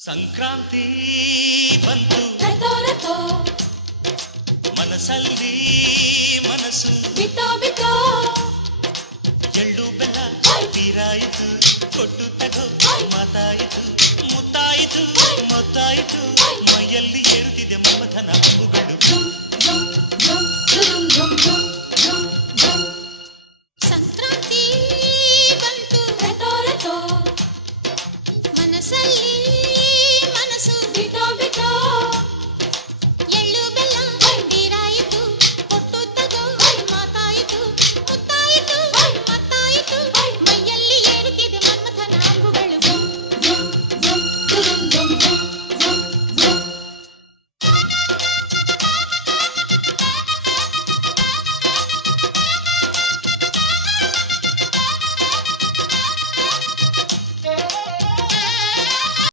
ಸಂಕ್ರಾಂತಿ ಬಂತು ಮನಸ್ಸಲ್ಲಿ ಮನಸ್ಸು ಬಿತ್ತೋ ಬಿತ್ತೋ ಎಳ್ಳು ಬೆಲ್ಲ ತೀರಾಯಿತು ಕೊಟ್ಟು ತಗೋ ಮಾತಾಯಿತು ಮುತ್ತಾಯಿತು